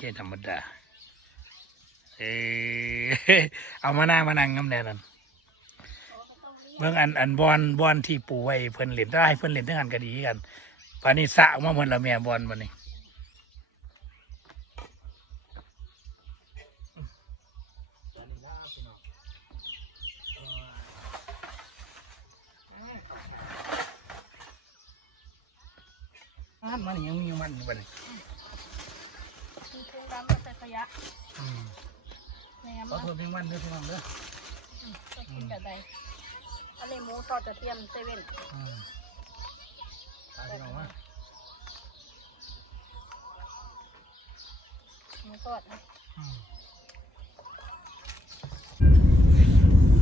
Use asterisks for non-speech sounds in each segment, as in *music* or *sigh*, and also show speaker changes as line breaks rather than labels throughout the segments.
ใช่ธรรมดา เออเอามานั่งมานั่งงำแน่นั่นเบิ่งอันอันบอลบอลที่ปูไว้เพิ่นเล่นได้เพิ่นเล่นทั้งอันก็ดีกันปานนี้สระมาหมดและแม่บอลบัดนี้อ่านมันยังมีมันบินี้ำ
มาใส่ขยะ
อืม
แหนม
ขอโทษเพียงวันเด้อพี่น้องเด้อ
ก็กินแบบใดอันนี้หมูทอดกระเทียมเซเว่น
อืมตายพี่น้องมา
หมูทอดนะ
อืม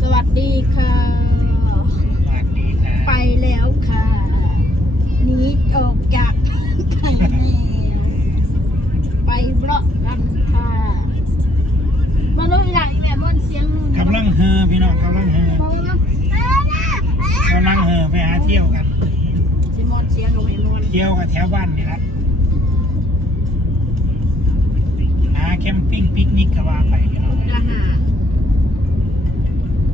สวัสดีค่ะ
สวัสดีครับ
ไปแล้วค่ะหนีออกจากไทยแล้วไปเบลาะกันค่ะมาลุยหลังแบบมันเสียง
กำลังเฮอพี่น้องกำลังเฮอกำลังเฮอไปหาเที่ยวกัน
ซิมอนเสียงลงเห็นมวน
เที่ยวกันแถวบ้านนี่ครับหาแคมปิ้งปิกนิกก็ว่าไปพี่น้อง
ละหาร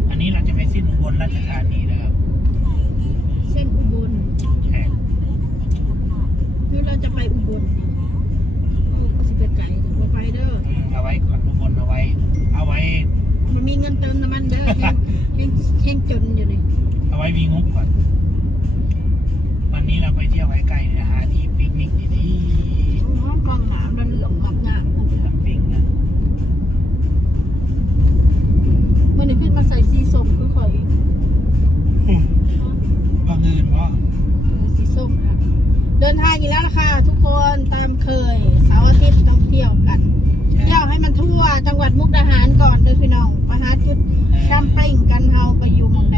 อันนี้เราจะไปสิ้นอุบลราชธานีนะครับ
เส้นอุบล
ใช่
คือ เราจะไปอุบลโอ้สิไปไกลถึงไปเด้อ
อืมเอาไว้ก่อนอุบลเอาไว้ เอาไว้
มันมีเงินเติมน้ำมันเด้อเฮงเฮงเฮงจนอยู่นี่
เอาไว้มีงบก่อน วันนี้เราไปเที่ยวไกลๆนะหาที่ปิกนิกดี
โอ้กองน้ำระเหลืองมากงาม
ๆแคมปิ้งนะ
เมื่อนี้ขึ้นมาใส่สีส้มคือข่อย
บังเอิญว่า
สีส้มค่ะเดินทางอีกแล้วล่ะค่ะ ทุกคนตามเคยเสาร์อาทิตย์ต้องเที่ยวกันเที่ยวให้มันทั่วจังหวัดมุกดาหารก่อนเลยพี่น้องมาหาจุดแคมปิ้งกันเฮาไปอยู่มองใด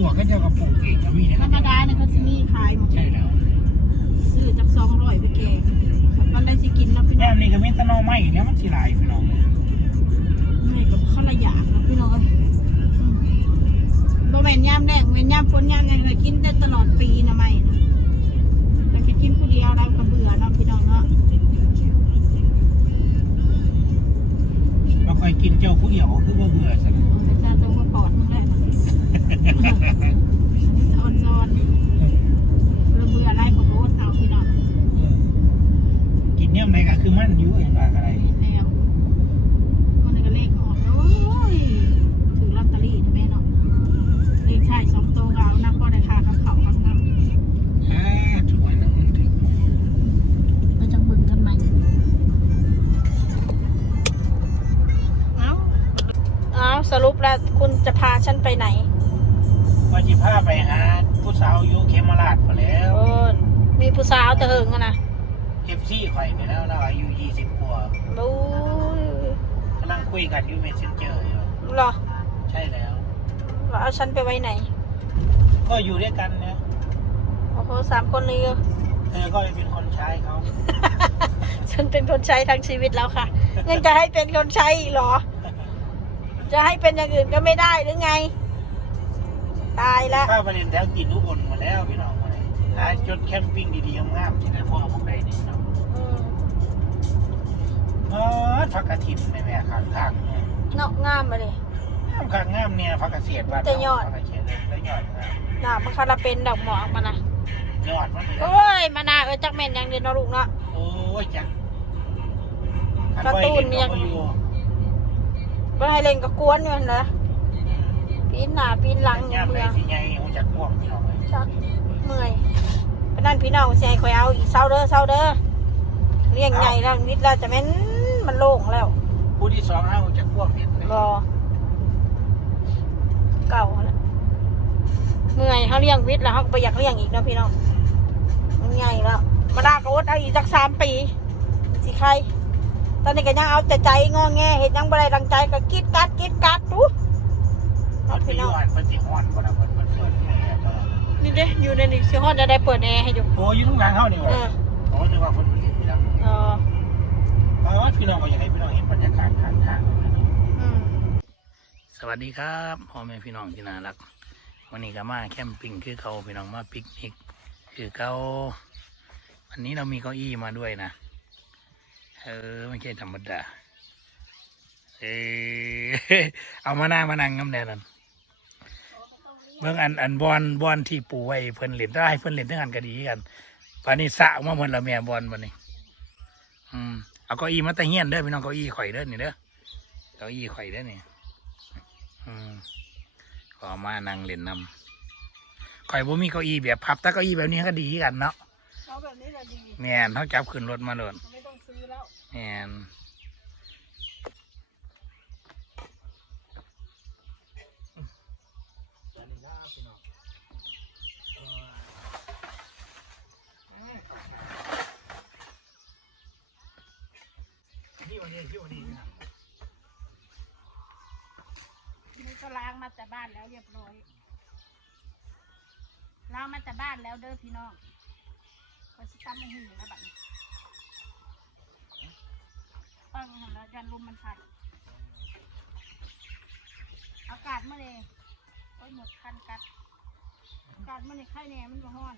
เห็ดปลวกเขาเจ้าก็ปลูกเองก็มีนะ
ธรรมดาเนี่ยเขาจะมีขายหมด
ใช่แล้ว
ซื้อจากสองร้อยไปแกงตอนได้สิกินเนาะพี่
แน
น้อง
วนี้ก็มีแตะนอไม้แล้วมันสิหลายพี่น้องเลย
ไม่กับข้าวละอย่างนะพี่น้องอืมบ่แม่นยามแดงแม่นยามฝนยามหยังเลยกินได้ตลอดปีนะไม่นะแต่จะกินผู้เดียวแล้วก็เบื่อเนาะพี่น้องเนาะ
มาคอยกินเจ้าผู้เหี่ยวคือว่าเบื่อสัก
แต่จะต้องมาปอดมึงแหละ
Come *laughs* on. หร
อใช่แล้ว
แล้วเอา
ฉันไปไว้ไหน
เก็อยู่ด้วยกันเนี่ย
โอ้โหสามคนนี้
เธอก็ไปเป็นคนใช้เขา
ฉันเป็นคนใช้ทั้งชีวิตแล้วค่ะยังจะให้เป็นคนใช้อีกเหรอ จะให้เป็นอย่างอื่นก็ไม่ได้หรือไง ตายแล้ว
ข้าวประเด็นแถวกินอุบลมาแล้วพี่น้องมาเลยหาจุดแคมปิ้งดีๆงามๆที่นั่นพ่อพวกใดนี่เนาะ
อืม
เออผักกระถินแม่แม่ข้างข้างเนี่ย
เนาะงามมาเลย
งามข้างงามเนี่ยผักกระเสียดบ้าน
แต่ยอด
ผักกระเสียดแต่ยอดงาม
น่ะมันคาราเป็นดอกหมอกมันนะ
ยอดมันเลย
โอ้ยมานาเออจักแม่นอย่างเดียวเนาะลูกเนาะ
โอ้ยจัง
การ์ตูนยัง
อยู่
ก็ให้เล่นกับกวนอยู่นั่นเหรอปีนหน้าปีนหลังอยู่
ย่าม
เมื
ใด
อง
สิใหญ่คงจักพ่วงพี่น้องเลย
จักเมื่อยเพราะนั่นพี่น้องสิให้คอยเอาอีกเศร้าเด้อเศร้าเด้อเลี้ยงใหญ่แล้วนิดแล้วจะแม่นมันโล่งแล้ว
ผู้ที่สองห้าคงจักพ่วงเห็นเลย
รอเก่าแล้วเมื่อยเขาเลี้ยงวิทย์แล้วเขาก็ไปอยากเลี้ยงอีกเนาะพี่น้องมันใหญ่แล้ว มาดากอดเอาอีกสักสามปีสิใคร ตอนนี้ก็ยังเอาแต่ใจงอแงเห็นยังบ่ได้ดังใจก็กิดกัดกิดกัดดู
มันสิ
พี่น้อง
ฮ้อนมันสิฮ้อนบ่ล่ะมันมันเปิดแอร์ตลอด
นี่เด้อยู่ในนี่ซิฮอนจะได้เปิดแอร์ให้อยู่
โอ้อยู่ตรงกลางเฮานี่
เอ
ว่ะ
อ
โอ้นึกว่าเพิ่นเห็นพี่น้อง
เออ
เออ พี่น้องก็อยากให้พี่น้องเห็นบรรยากาศข้างทาง
อืม
สวัสดีครับพ่อแม่พี่น้องที่น่ารัก วันนี้ก็มาแคมปิ้งคือเขาพี่น้องมาปิกนิกคือเขาวันนี้เรามีเก้าอี้มาด้วยนะเออไม่ใช่ธรรมดาเออเอามานั่งมานั่งน้ำแน่นั่นเมื่องอันอันบอลบอลที่ปูไว้เพิ่นเล่นได้เพิ่นเล่นทั้งอันก็ดีกันปานนี้สะออกมาเหมดและแม่บอลวันนี้ อืม เอาเก้าอี้มาตะเฮียนเด้อพี่น้องเก้าอี้ข่อยเด้อนี่เด้อเก้าอี้ข่อยเด้อนี่อืมก็มานั่งเล่นนำข่อยบ่มีเก้าอี้แบบพับแต่เก้าอี้แบบนี้ก็ดีกันเนาะ
เอาแบบนี้แหละดี
แม่นเขาจับขึ้นรถมาโลด
ไม่ต้องซื้อแล้ว
แม่น
ล้างมาแต่บ้านแล้วเรียบร้อยล้างมาแต่บ้านแล้วเด้อพี่น้องก็สิตั้มไม่หิวแล้วบัดนี้ตั้งหันแล้วยันลมมันพัดอากาศเมื่อเลยโอ้ยหมดคันกัดอากาศเมื่อเลยไข้แหน่มันบ่ฮ้อน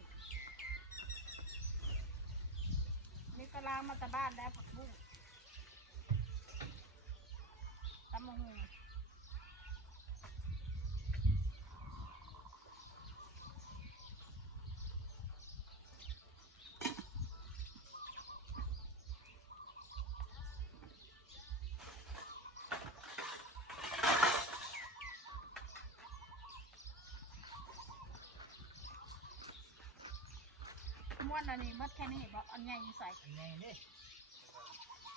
นี่ก็ล้างมาแต่บ้านแล้วผักบุ้งตำมะฮุง อันนี้มัดแค่นี้เห็นบอกอันใหญ่อยู่ใส่
อันนี้นี่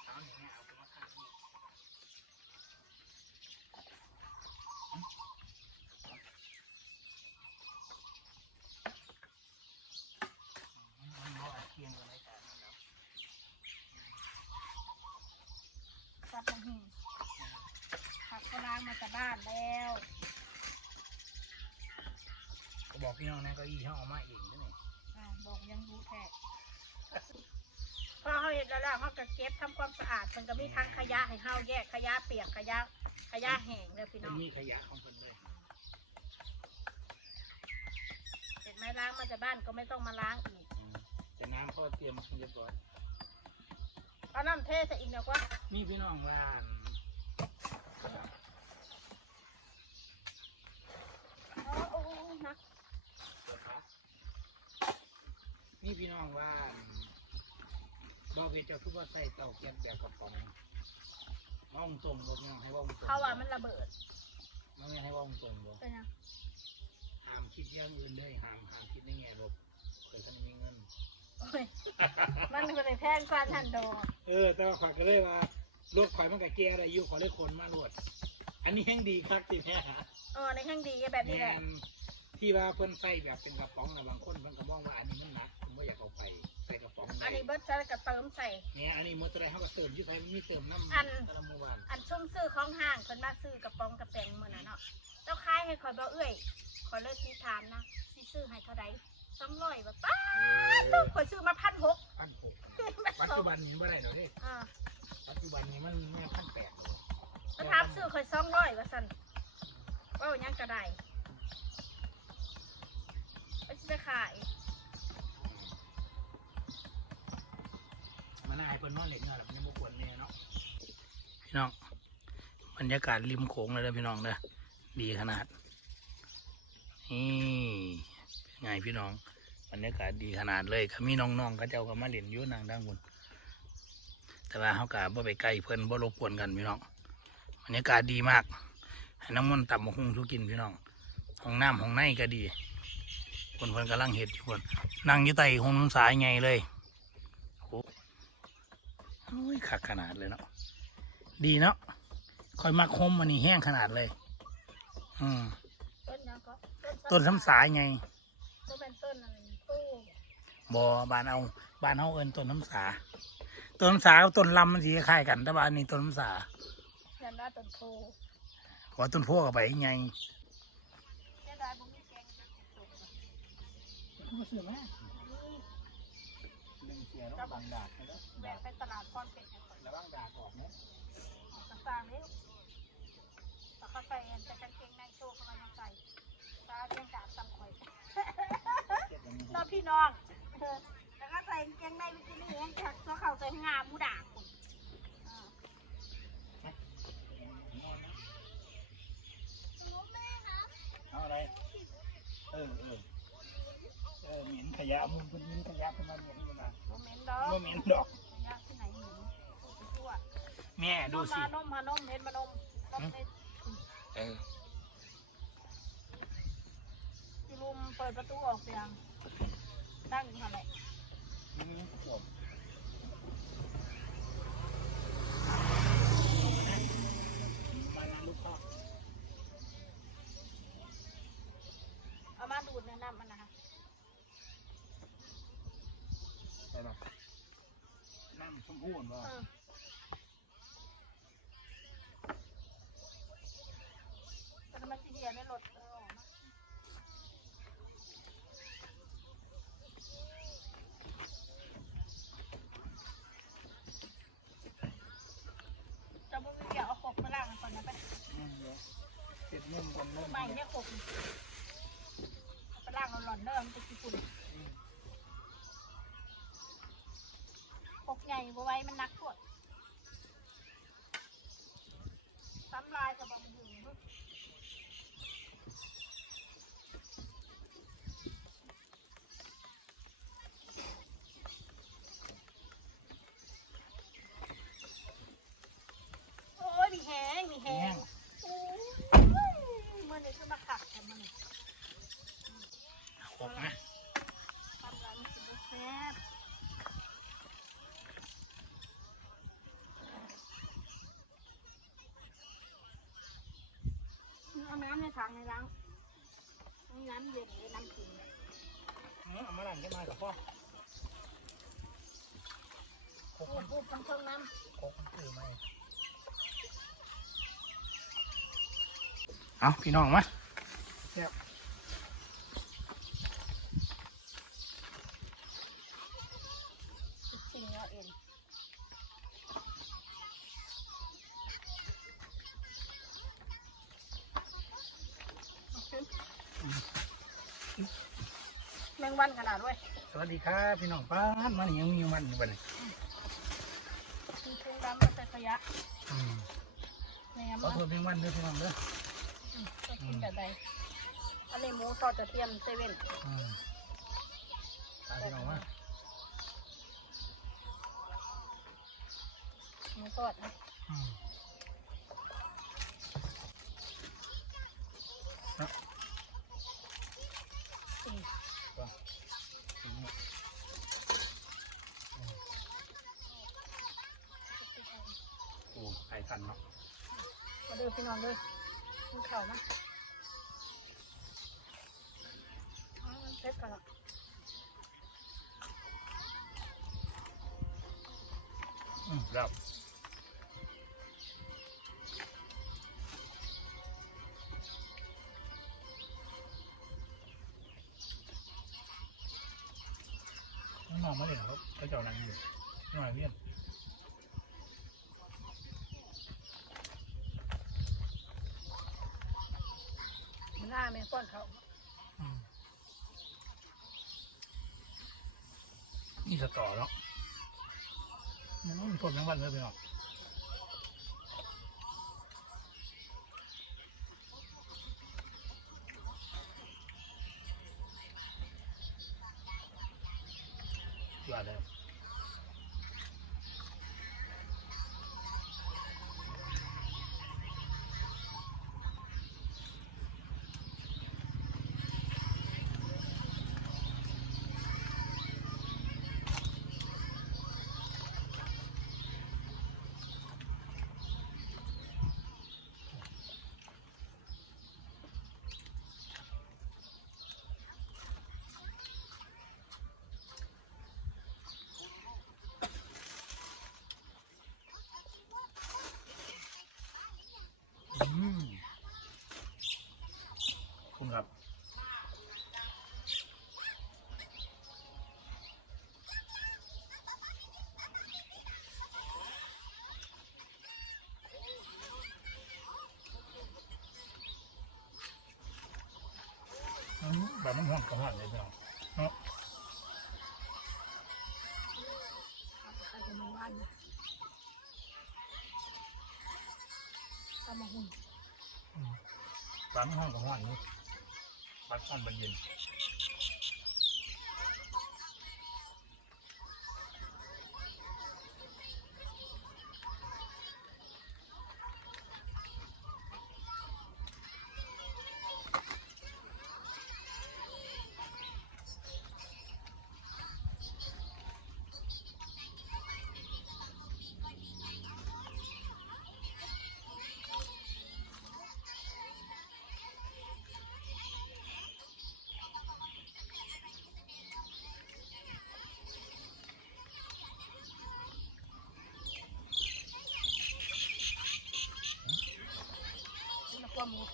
เอาอย่างเงี้ยเอาไปมาข้างนี้มันเอาอันเคียงกันเลยกันนั่นแหละ
ซับมะฮุงผักก็ล้างมาจากบ้านแล้ว
ก็บอกพี่น้องนะเก็อี้เขาเอามาเองด้วยนี่
อ่า บอกยังรู้แค่พอเขาเห็นแล้วล่ะเขาก็เก็บทำความสะอาด มันก็มีทั้งขยะให้เฮาแยกขยะเปียกขยะขยะแห้งเลยพี่
เป็
น้
น
อง
นี่ขยะของเพิ่นเลย
เห็นไหมล้างมาจากบ้านก็ไม่ต้องมาล้างอีก
อืมแต่น้ำเขาเตรียมมาเรียบร้อย
เอาน้ำเทใส่อีกหน่อยว่า
มีพี่น้องร้าน
โอ้โอ้โอ้นะ
เปิดฝามีพี่น้องว่า บอกเหตุเจ้าทุกว่าใส่เตาแก๊สแบบกระป๋องว่องตรงรถยังให้ว่องตรง
เขาว่ามันระเบิด
มันไม่ให้ว่องตรงบ่
เป็นยัง
ห้ามคิดอย่างอื่นเลยห้ามห้ามคิดในแง่ลบเคยท่านมีเงิน
โอ้ยมันเป็นอะไรแพงกว่าทันโด
เออ แต่ว่าข่อยก็เลยว่าลูกข่อยมันก็แก่อะไรอยู่ขอเลยคนมาโลดอันนี้แห้งดีครับสิแม่ฮะ
เออในข้างดีแบบนี้แห
แม่
ละ
นที่ว่าเพิ่นใส่แบบเป็นกระป๋องนะบางคนเพิ่นก็มองว่าอันนี้มันหนัก อง
อันนี้
ได้
เบิร์ตจะกระเติมใส่
เนี่ยอันนี้มดตัวใดเขาก็เติมอยุ่ไทยมันมีเติมน้ำ
อัน
ตะละเมื่อวาน
อันชุ่มซื้อของห้างเพิ่นมาซื้อกระป๋องกระแปงมื้อนั้นเนาะเจ้าขายให้ข่อยบ่เอื้อยข่อยเลยสิถามนะสิซื้อให้เท่าใด200บ่ป้าดข่อยซื้อมา1,600
พันหกปัจจุบันนี้ไม่ได้หรอกนี่
อ่า
ปัจจุบันนี้มันแม่พันแปด
มาถามซื้อข่อย200ว่าซั่นเว้าหยังก็ได้ไปสิไปขาย
มันาให้เพิ่นนอนเล่นเงาหรอกนี่บ่ควรเนี่ยเนาะพี่น้องบรรยากาศริมโขงเลยเด้อพี่น้องเด้อดีขนาดนี่เป็นไงพี่น้องบรรยากาศดีขนาดเลยก็มีน้องๆเขาเจ้าก็มาเล่นอยู่นางดังบนแต่ว่าเขากะบ่ไปใกลเพิ่นบ่รบกวนกันพี่น้องบรรยากาศดีมากให้น้ำมันตับมะฮุ่งทุกินพี่น้องห้องน้ำห้องในก็ดีคนเพิ่นกำลังเห็ดอยู่คนนั่งอยู่ใต้ห้องน้ำสายไงเลยโอ้ ยขักขนาดเลยเนาะดีเนาะคอยมักคมมันนี่แห้งขนาดเลย อืม
ต้นหยังก็
ต้นน้ำสายไง
บ่เป็นต้นอันตู้
บอบานเอาบานเอาเอินต้นน้ำสา ต้นน้ำสากับต้นลำมันสีคล้ายกันแต่ว่าอันนี้ต้นน้ำสา
ยันว่าต้นโพ
เพราะต้นพวกกับใบไง
เสียดายบ่มีแกงจะสุก
มาซื้อมาหนึ่ง เสียแล้วบางดาดไปแล้ว
แวะไปตลาดพรเป็ดให้ข่อย
ระวังดาดออกนะ
ต่างๆแล้วแต่เขาใส่อันแต่กางเกงในโชว์เขามายังใส่ตาเพียงกาดซ้ำข่อย
เก็บอย่างนี้
น้องพี่น้องเออแล้วก็ใส่กางเกงในวิกินี่ยังจากตัวเข่าใส่งามมูด่าคุณอ่า
เอาอะไร เออเออเออเหม็นขยะมึงคุณมิ้นขยะขึ้นมาเหม็น ขึ้นมา
โมเมนต์ดอก
บ่เหม็นดอก
ยากที่ไหนหนิพูดไปทั่ว
แม่ดูสิ
นมมานมมานมเห็นมานมนมเห็น
เออ
พี่ลุมเปิดประตูออกเสียงตั้งอยู่ทำไม
นี่จบมานั่งลูกพ่อ
เอามาดูดแนะนำมันนะคะ
ไปแบบนั่งชม พู่บ่
เออแต่ทำไมสีเดียในรถเออออกมาจะบุ้งเกี่ยวเอาขบมาล่างก่อนนะไป
อืมเดี๋ยวเสร็จนุ่มก่อนนุ่ม
ใหม่เนี่ยขบเอาไปล่างเราหล่อนเด้อมันจะขี้ฝุ่นขบ ใหญ่บ่ไว้มันนักปวดซ้ำลายกับบางอยู่ โอ้ยมีแหงมีแห
แห้
ง
ง
โอ้ยมันนี่คือมาขักแต่มันนี่
ขบนะ
ทำร้านมันสิบแซ่บเอาน้ำในถังในล้างน้ำเย็นหรือน้ำกิน
เออเอามาหลังจะมากับพ่อขบ
พู
มั
ด
น
พูดทั้งเครื่องน้
ขบมันคือไหมเอาพี่น้องมาเดี๋ยวำ
สิ่งเนี้ยเองแมงวันขนาดด้ วย
สวัสดีครับพี่น้องป้านมันยังมีมันอยู่บ้านนี่
มีเครื่องดำมาใส่ขยะ
อืม
แหนม
ขอ
มา
โทษเพียงวันเด้อพี่น้องเด้อ
อืมจะกินแบบใดอันนี้หมูทอดกระเทียมเซเว่น
อืมตามพี่น้องมา
หมูทอดนะ
อืมเนาะ
อพี่น้องเลยมันเข่ามาอ๋อมันเท็ดกันละ
อืมแล้วน้องม่เลยครับเขาเจ้าหนังอยู่น้องเรียน
ห้าแม่ป้อนเขา
นี่จะต่อแล้วมันต้นทั้งวันเลยไปหรองว่าแล้ว อืมคุณครับ อืม แบบมันห่อนกับห่อนเลยพี่น้องเนาะ
ใครจะมาวันทำมาหุ่น
แบบมันห่อนกับห่อนนี่บัดห่อนบันเย็น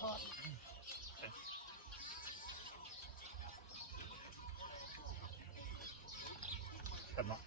นักว่าหมูทอด
กันเนาะ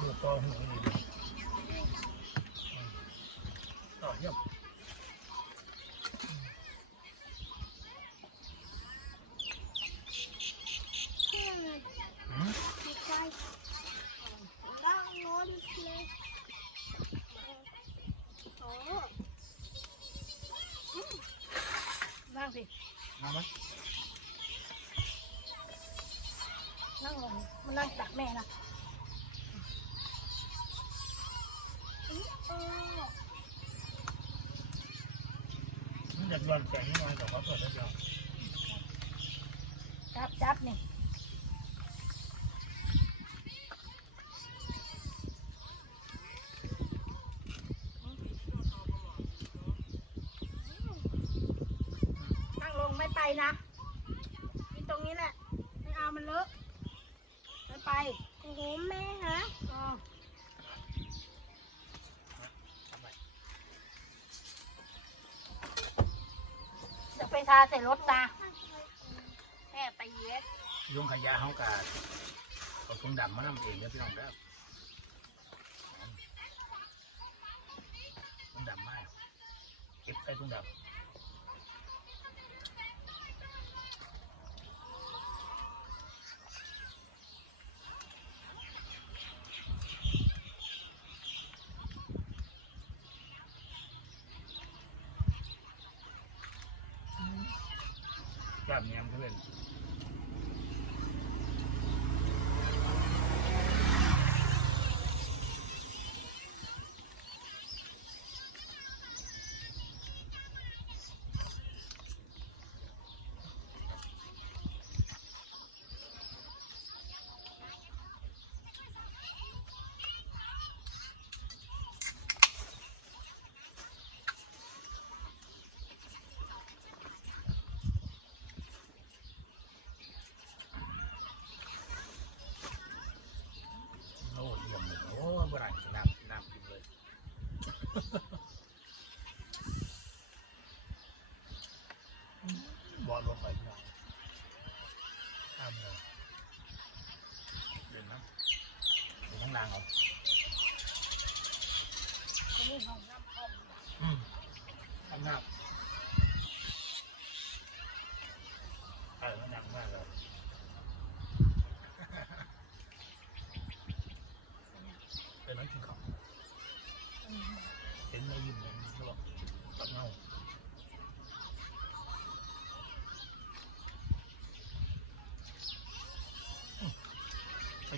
ดูต่อหูนี่ดูต่อเยี่ยม อืม
นั่งสิ
มาไหม
นั่งลงมันนั่งตักแม่นะ
มันอยากย้อนแสงนิดหน่อยแต่ว่าเปิดได้เดียว
จับจับนี่นั่งลงไม่ไปนะกินตรงนี้แหละ ไม่เอามันเลอะไม่ไปโอ้โหแม่ฮะอ๋อ เดี๋ยวไป ทาใส่รถตาแม่ไปเย็ด
ยุงขยะเขากาเอาถุงดำมาทำเองเด้อพี่น้องเด้อถุงดำมากเก็บใส่ถุงดำ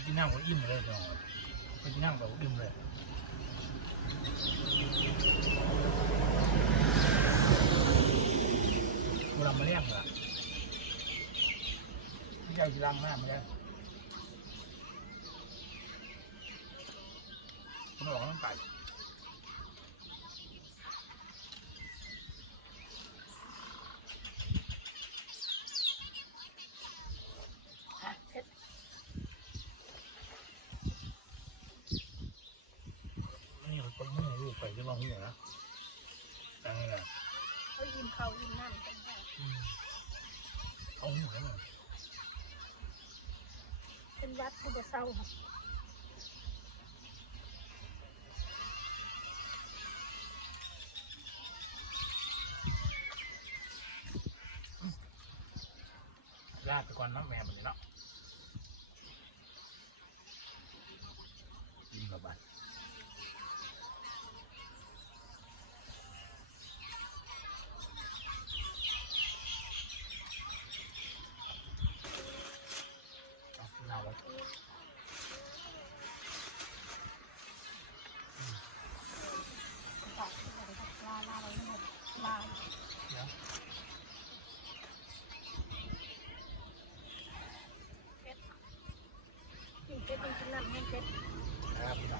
กินน้ำก็อิ่มเลยจ้ะไปกินน้ำก็อิ่มเลยกูรำมาเรียกเหรอไม่ใช่รำมากไม่ได้คุณบอกว่ามันไก่นี่คนไม่ให้ลูกไปจะลองหัวนะตั้งไง
เขายิ้มเขายิ้มน้ำกันได้
เอาหัวหน่อย
เป็นวัดผู้บ่เศร้าครับ
ลาดไปก่อนเน้ำแม่มันนี่เนาะ
กินเป็ดกินน้ำแห้งเป็ด
นะครับ